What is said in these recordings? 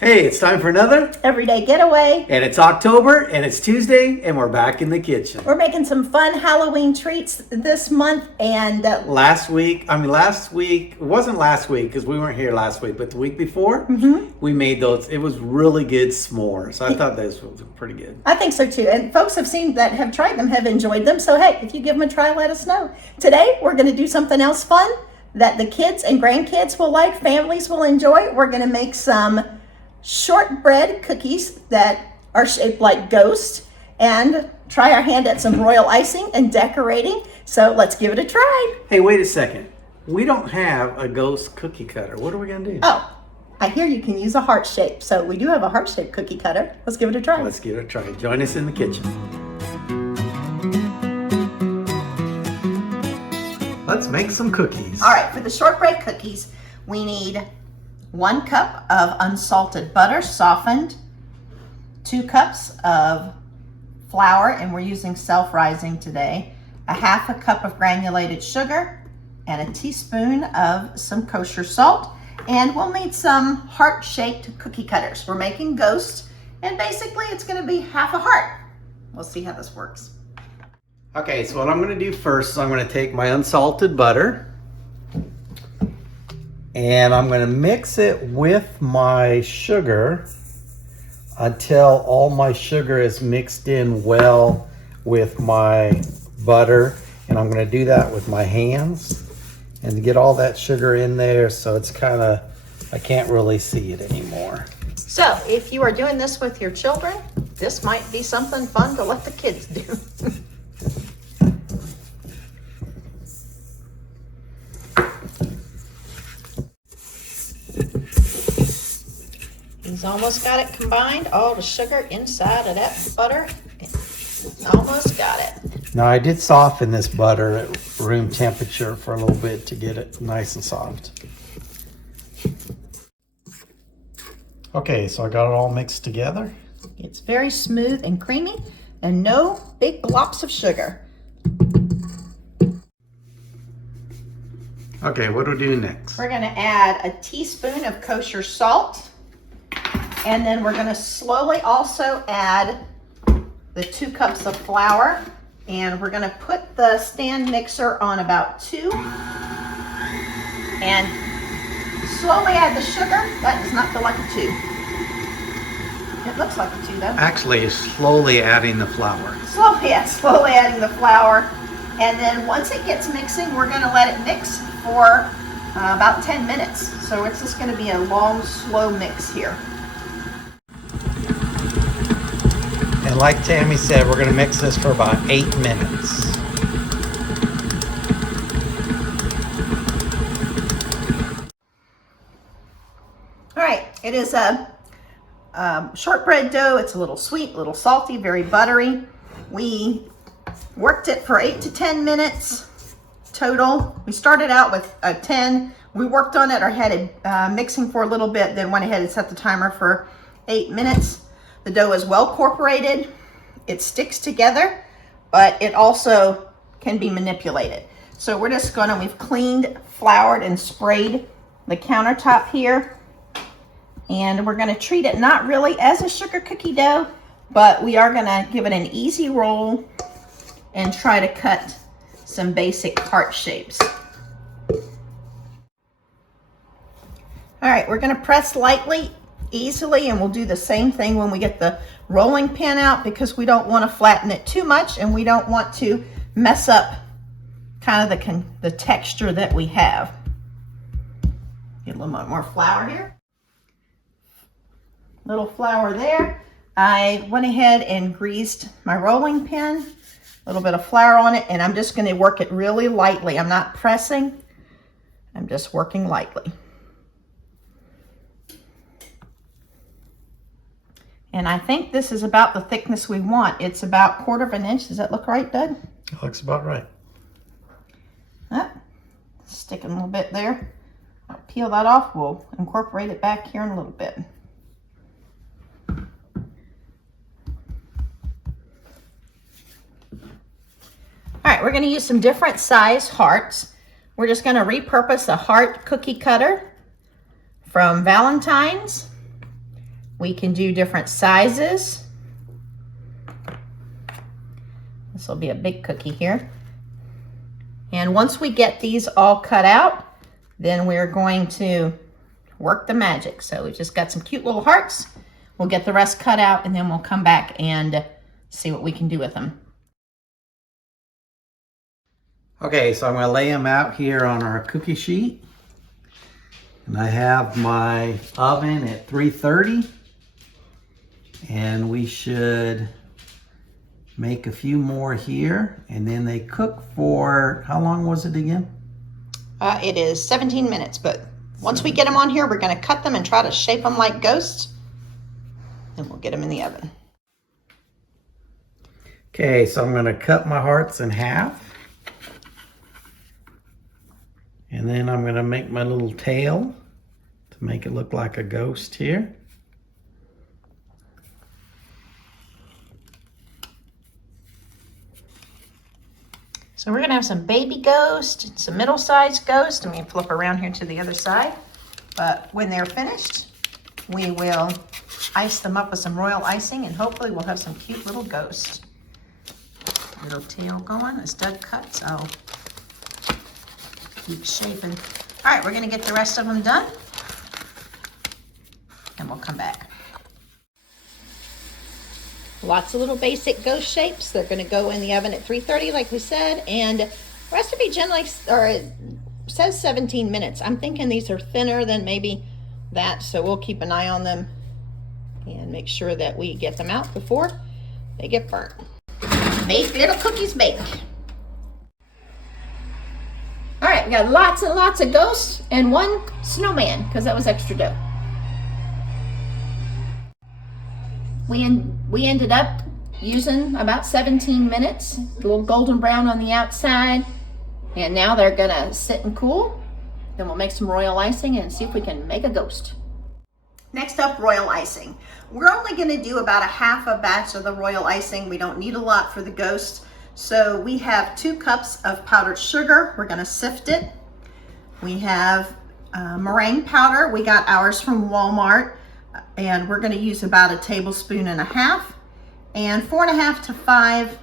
Hey, it's time for another Everyday Getaway. And it's October and it's Tuesday and we're back in the kitchen. We're making some fun Halloween treats this month and Last week, it wasn't last week because we weren't here last week, but the week before, we made those. It was really good s'mores. I thought those were pretty good. I think so too. And folks have tried them, have enjoyed them. So hey, if you give them a try, let us know. Today, we're going to do something else fun that the kids and grandkids will like, families will enjoy. We're going to make some shortbread cookies that are shaped like ghosts and try our hand at some royal icing and decorating. So let's give it a try. Hey, wait a second. We don't have a ghost cookie cutter. What are we going to do? Oh, I hear you can use a heart shape. So we do have a heart shaped cookie cutter. Let's give it a try. Let's give it a try. Join us in the kitchen. Let's make some cookies. All right, for the shortbread cookies, we need 1 cup of unsalted butter, softened, 2 cups of flour, and we're using self-rising today, a 1/2 cup of granulated sugar, and a teaspoon of some kosher salt. And we'll need some heart-shaped cookie cutters. We're making ghosts, and basically it's gonna be 1/2 a heart. We'll see how this works. Okay, so what I'm going to do first is I'm going to take my unsalted butter and I'm going to mix it with my sugar until all my sugar is mixed in well with my butter. And I'm going to do that with my hands and get all that sugar in there so it's kind of, I can't really see it anymore. So if you are doing this with your children, this might be something fun to let the kids do. He's almost got it combined, all the sugar inside of that butter. Almost got it. Now I did soften this butter at room temperature for a little bit to get it nice and soft. Okay, so I got it all mixed together. It's very smooth and creamy and no big glops of sugar. Okay, what do we do next? We're gonna add a teaspoon of kosher salt. And then we're gonna slowly also add the 2 cups of flour. And we're gonna put the stand mixer on about 2. And slowly add the sugar. That does not feel like a 2. It looks like a 2 though. Actually, slowly adding the flour. Slowly adding the flour. And then once it gets mixing, we're gonna let it mix for about 10 minutes. So it's just gonna be a long, slow mix here. And like Tammy said, we're going to mix this for about 8 minutes. All right, it is a shortbread dough. It's a little sweet, a little salty, very buttery. We worked it for 8 to 10 minutes total. We started out with 10. We worked on it or had it mixing for a little bit, then went ahead and set the timer for 8 minutes. The dough is well incorporated. It sticks together, but it also can be manipulated. So we're just we've cleaned, floured, and sprayed the countertop here. And we're gonna treat it not really as a sugar cookie dough, but we are gonna give it an easy roll and try to cut some basic heart shapes. All right, we're gonna press lightly, easily, and we'll do the same thing when we get the rolling pin out because we don't want to flatten it too much and we don't want to mess up kind of the texture that we have. Get a little bit more flour here. Little flour there. I went ahead and greased my rolling pin, a little bit of flour on it, and I'm just going to work it really lightly. I'm not pressing, I'm just working lightly. And I think this is about the thickness we want. It's about 1/4 inch. Does that look right, Doug? It looks about right. Sticking a little bit there. I'll peel that off. We'll incorporate it back here in a little bit. All right, we're going to use some different size hearts. We're just going to repurpose a heart cookie cutter from Valentine's. We can do different sizes. This will be a big cookie here. And once we get these all cut out, then we're going to work the magic. So we just got some cute little hearts. We'll get the rest cut out and then we'll come back and see what we can do with them. Okay, so I'm going to lay them out here on our cookie sheet. And I have my oven at 330. And we should make a few more here. And then they cook for, how long was it again? It is 17 minutes, but once we get them on here, we're going to cut them and try to shape them like ghosts. And we'll get them in the oven. Okay, so I'm going to cut my hearts in half. And then I'm going to make my little tail to make it look like a ghost here. So we're going to have some baby ghost, some middle-sized ghost, and we flip around here to the other side. But when they're finished, we will ice them up with some royal icing, and hopefully we'll have some cute little ghosts. Little tail going as Doug cuts. Oh, keep shaping. All right, we're going to get the rest of them done, and we'll come back. Lots of little basic ghost shapes. They're going to go in the oven at 330, like we said, and recipe generally, or it says 17 minutes. I'm thinking these are thinner than maybe that, so we'll keep an eye on them and make sure that we get them out before they get burnt. Make little cookies bake. All right, we got lots and lots of ghosts and one snowman because that was extra dough. We ended up using about 17 minutes, a little golden brown on the outside, and now they're gonna sit and cool. Then we'll make some royal icing and see if we can make a ghost. Next up, royal icing. We're only gonna do about a half a batch of the royal icing. We don't need a lot for the ghost. So we have 2 cups of powdered sugar. We're gonna sift it. We have meringue powder. We got ours from Walmart. And we're going to use about 1.5 tablespoons and 4.5 to 5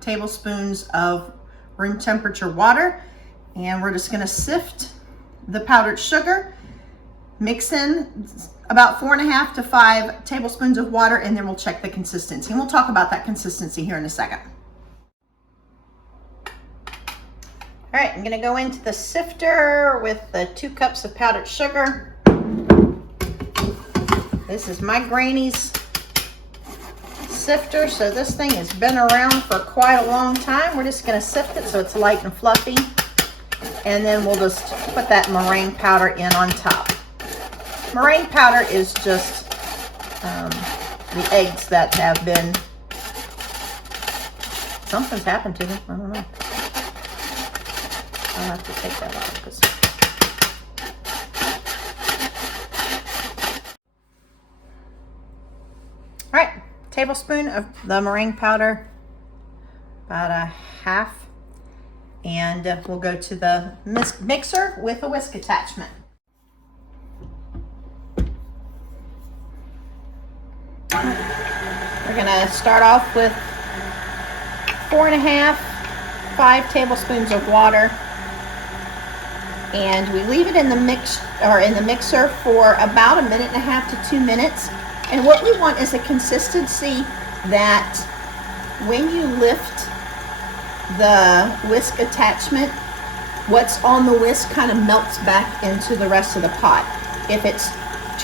tablespoons of room temperature water. And we're just going to sift the powdered sugar, mix in about 4.5 to 5 tablespoons of water, and then we'll check the consistency. And we'll talk about that consistency here in a second. All right, I'm going to go into the sifter with the 2 cups of powdered sugar. This is my granny's sifter, so this thing has been around for quite a long time. We're just going to sift it so it's light and fluffy, and then we'll just put that meringue powder in on top. Meringue powder is just the eggs that have been, something's happened to them, I don't know. I'll have to take that out because all right, tablespoon of the meringue powder, about a half, and we'll go to the mixer with a whisk attachment. We're gonna start off with 4.5, 5 tablespoons of water, and we leave it in the mixer for about 1.5 to 2 minutes. And what we want is a consistency that when you lift the whisk attachment, what's on the whisk kind of melts back into the rest of the pot. If it's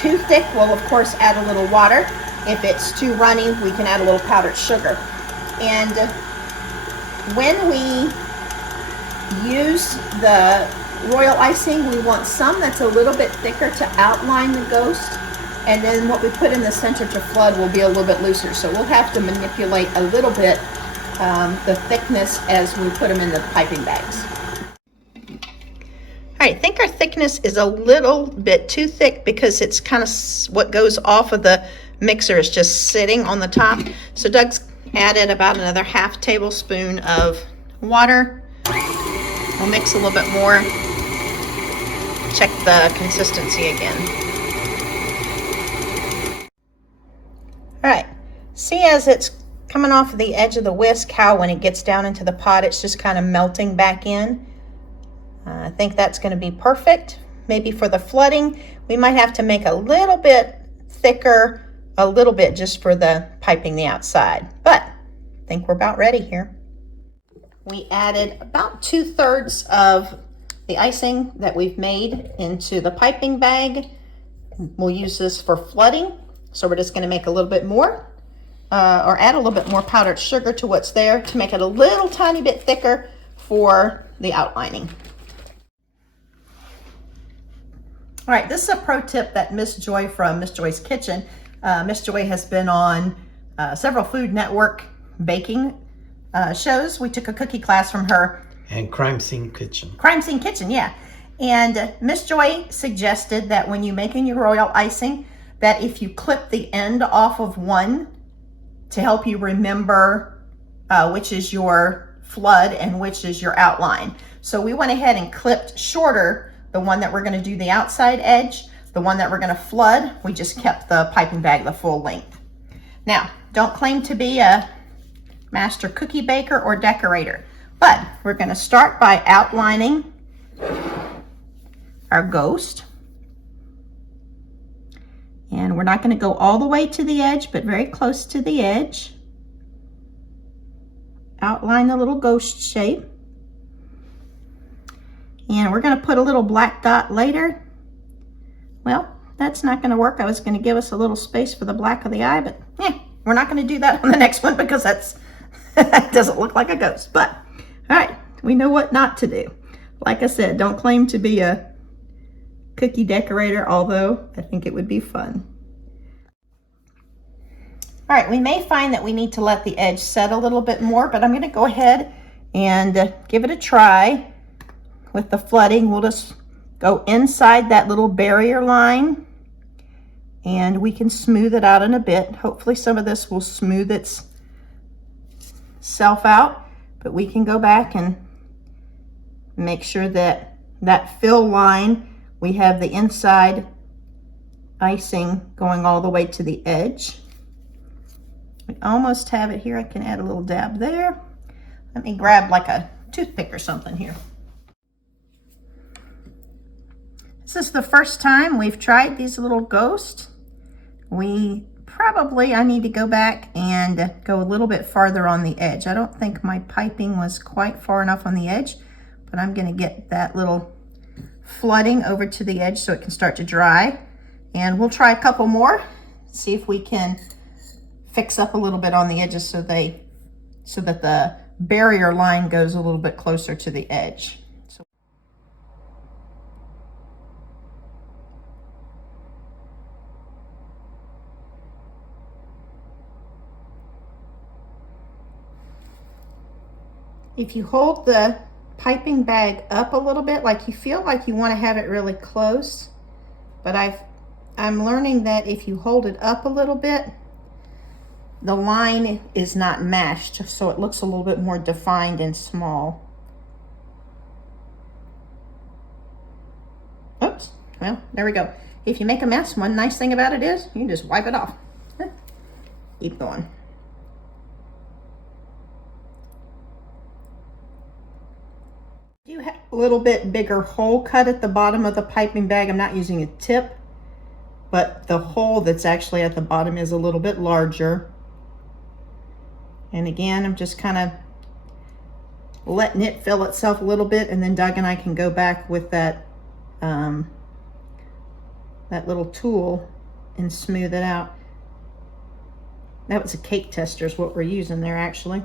too thick, we'll of course add a little water. If it's too runny, we can add a little powdered sugar. And when we use the royal icing, we want some that's a little bit thicker to outline the ghost. And then what we put in the center to flood will be a little bit looser. So we'll have to manipulate a little bit the thickness as we put them in the piping bags. All right, I think our thickness is a little bit too thick because it's kind of what goes off of the mixer is just sitting on the top. So Doug's added about another 1/2 tablespoon of water. We'll mix a little bit more. Check the consistency again. See, as it's coming off the edge of the whisk, how when it gets down into the pot, it's just kind of melting back in. I think that's going to be perfect. Maybe for the flooding, we might have to make a little bit thicker, a little bit just for the piping the outside. But I think we're about ready here. We added about 2/3 of the icing that we've made into the piping bag. We'll use this for flooding. So we're just going to make a little bit more, or add a little bit more powdered sugar to what's there to make it a little tiny bit thicker for the outlining. All right, this is a pro tip that Miss Joy from Miss Joy's Kitchen. Miss Joy has been on several Food Network baking shows. We took a cookie class from her. And Crime Scene Kitchen. Crime Scene Kitchen, yeah. And Miss Joy suggested that when you're making your royal icing, that if you clip the end off of one to help you remember which is your flood and which is your outline. So we went ahead and clipped shorter the one that we're going to do the outside edge, the one that we're going to flood. We just kept the piping bag the full length. Now, don't claim to be a master cookie baker or decorator, but we're going to start by outlining our ghost. And we're not going to go all the way to the edge, but very close to the edge. Outline the little ghost shape. And we're going to put a little black dot later. Well, that's not going to work. I was going to give us a little space for the black of the eye, but we're not going to do that on the next one because that doesn't look like a ghost. But, all right, we know what not to do. Like I said, don't claim to be a cookie decorator, although I think it would be fun. All right, we may find that we need to let the edge set a little bit more, but I'm going to go ahead and give it a try. With the flooding, we'll just go inside that little barrier line and we can smooth it out in a bit. Hopefully some of this will smooth itself out, but we can go back and make sure that that fill line, we have the inside icing going all the way to the edge. We almost have it here. I can add a little dab there. Let me grab like a toothpick or something here. This is the first time we've tried these little ghosts. I need to go back and go a little bit farther on the edge. I don't think my piping was quite far enough on the edge, but I'm going to get that little flooding over to the edge so it can start to dry. And we'll try a couple more, see if we can fix up a little bit on the edges so that the barrier line goes a little bit closer to the edge. If you hold the piping bag up a little bit, like you feel like you want to have it really close, but I'm learning that if you hold it up a little bit, the line is not meshed, so it looks a little bit more defined and small. Oops, well, there we go. If you make a mess, one nice thing about it is you can just wipe it off. Keep going. You have a little bit bigger hole cut at the bottom of the piping bag. I'm not using a tip, but the hole that's actually at the bottom is a little bit larger. And again, I'm just kind of letting it fill itself a little bit, and then Doug and I can go back with that that little tool and smooth it out. That was a cake tester is what we're using there actually.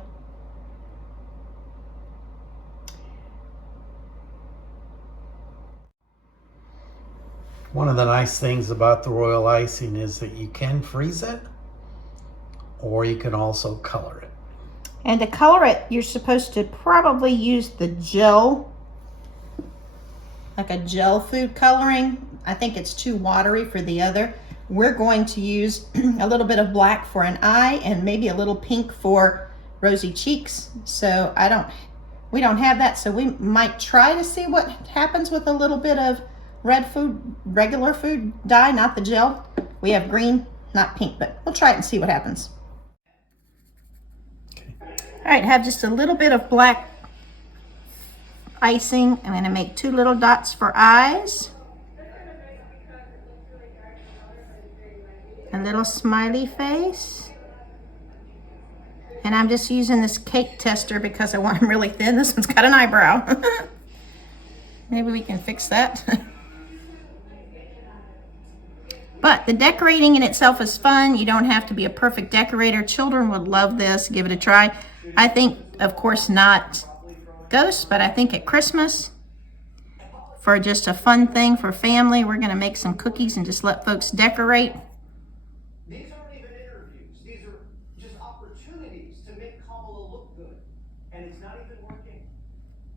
One of the nice things about the royal icing is that you can freeze it, or you can also color it. And to color it, you're supposed to probably use the gel, like a gel food coloring. I think it's too watery for the other. We're going to use a little bit of black for an eye and maybe a little pink for rosy cheeks. So we don't have that, so we might try to see what happens with a little bit of regular food dye, not the gel. We have green, not pink, but we'll try it and see what happens. All right, have just a little bit of black icing. I'm gonna make 2 little dots for eyes. A little smiley face. And I'm just using this cake tester because I want them really thin. This one's got an eyebrow. Maybe we can fix that. But the decorating in itself is fun. You don't have to be a perfect decorator. Children would love this. Give it a try. I think, of course, not ghosts, but I think at Christmas, for just a fun thing for family, we're going to make some cookies and just let folks decorate. These aren't even interviews. These are just opportunities to make Kamala look good. And it's not even working.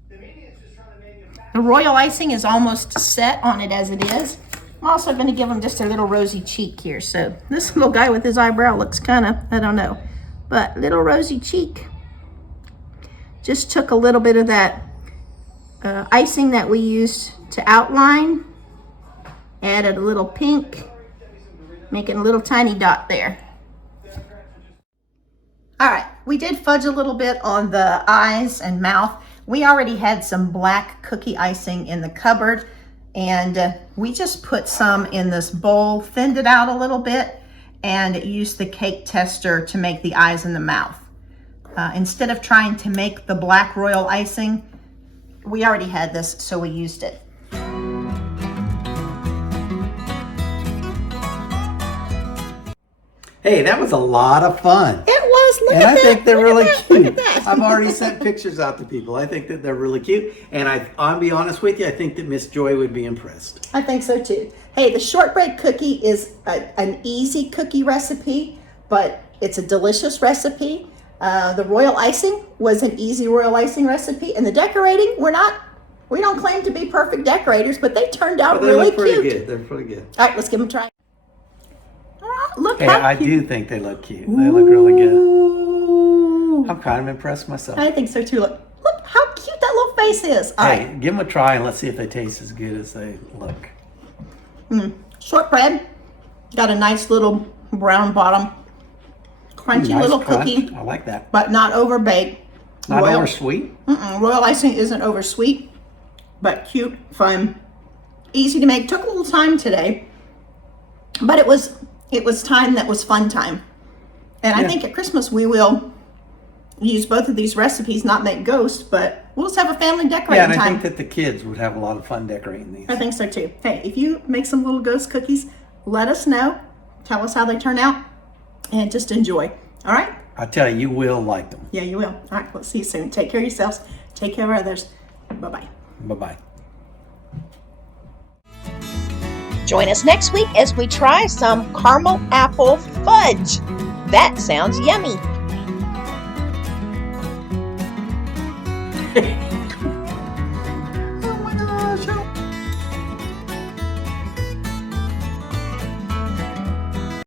The media is just trying to manufacture. The Royal Icing is almost set on it as it is. I'm also going to give him just a little rosy cheek here. So this little guy with his eyebrow looks kind of, I don't know, but little rosy cheek. Just took a little bit of that icing that we used to outline, added a little pink, making a little tiny dot there. All right, we did fudge a little bit on the eyes and mouth. We already had some black cookie icing in the cupboard, and we just put some in this bowl, thinned it out a little bit, and used the cake tester to make the eyes and the mouth. Instead of trying to make the black royal icing, we already had this, so we used it. Hey, that was a lot of fun. It was, look And at I that. think they're Look at really that. Look cute. at that. I've already sent pictures out to people. I think that they're really cute. And I'll be honest with you, I think that Miss Joy would be impressed. I think so too. Hey, the shortbread cookie is an easy cookie recipe, but it's a delicious recipe. The royal icing was an easy royal icing recipe, and the decorating, we don't claim to be perfect decorators, but they turned out But they really look pretty cute. good. They're pretty good. All right, let's give them a try. Look Hey, how I cute. do think they look cute. They look really good. Ooh. I'm kind of impressed myself. I think so too. Look how cute that little face is. All Hey, right. give them a try and let's see if they taste as good as they look. Shortbread, got a nice little brown bottom, crunchy Nice little crunch. cookie, I like that. but not over baked. Not over sweet. Royal icing isn't over sweet, but cute, fun, easy to make. Took a little time today, but it was time that was fun time. And I Yeah. think at Christmas we will use both of these recipes, not make ghosts, but we'll just have a family Yeah, decorating and I time. think that the kids would have a lot of fun decorating these. I think so too. Hey, if you make some little ghost cookies, let us know. Tell us how they turn out, and just enjoy. All right? I tell you, you will like them. Yeah, you will. All right, we'll see you soon. Take care of yourselves. Take care of others. Bye-bye. Bye-bye. Join us next week as we try some caramel apple fudge. That sounds yummy.